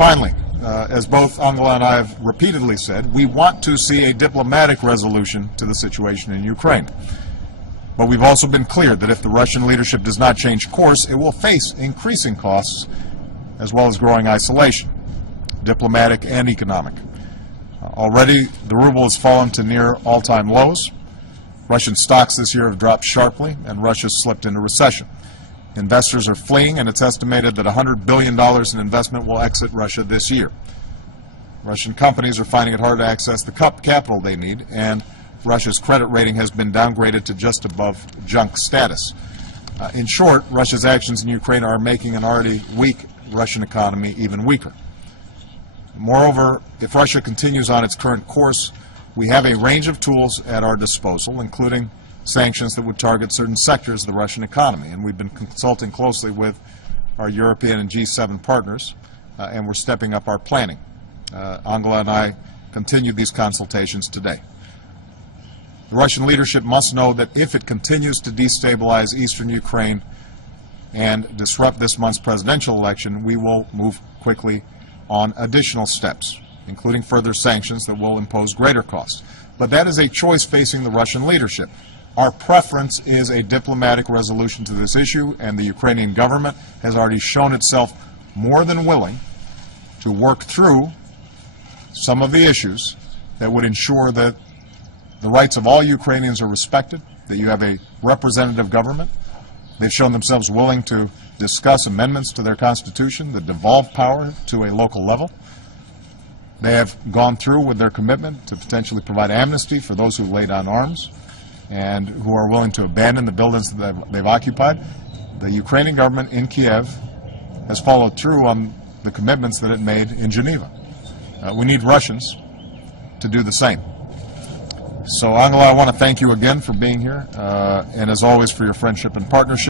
Finally, as both Angela and I have repeatedly said, we want to see a diplomatic resolution to the situation in Ukraine. But we've also been clear that if the Russian leadership does not change course, it will face increasing costs as well as growing isolation, diplomatic and economic. Already, the ruble has fallen to near all-time lows. Russian stocks this year have dropped sharply, and Russia's slipped into recession. Investors are fleeing, and it's estimated that $100 billion in investment will exit Russia this year. Russian companies are finding it hard to access the capital they need, and Russia's credit rating has been downgraded to just above junk status. In short, Russia's actions in Ukraine are making an already weak Russian economy even weaker. Moreover, if Russia continues on its current course, we have a range of tools at our disposal, including sanctions that would target certain sectors of the Russian economy. And we've been consulting closely with our European and G7 partners, and we're stepping up our planning. Angela and I continued these consultations today. The Russian leadership must know that if it continues to destabilize eastern Ukraine and disrupt this month's presidential election, we will move quickly on additional steps, including further sanctions that will impose greater costs. But that is a choice facing the Russian leadership. Our preference is a diplomatic resolution to this issue, and the Ukrainian government has already shown itself more than willing to work through some of the issues that would ensure that the rights of all Ukrainians are respected, that you have a representative government. They've shown themselves willing to discuss amendments to their constitution that devolve power to a local level. They have gone through with their commitment to potentially provide amnesty for those who laid down arms and who are willing to abandon the buildings that they've occupied. The Ukrainian government in Kiev has followed through on the commitments that it made in Geneva. We need Russians to do the same. So, Angela, I want to thank you again for being here, and as always for your friendship and partnership.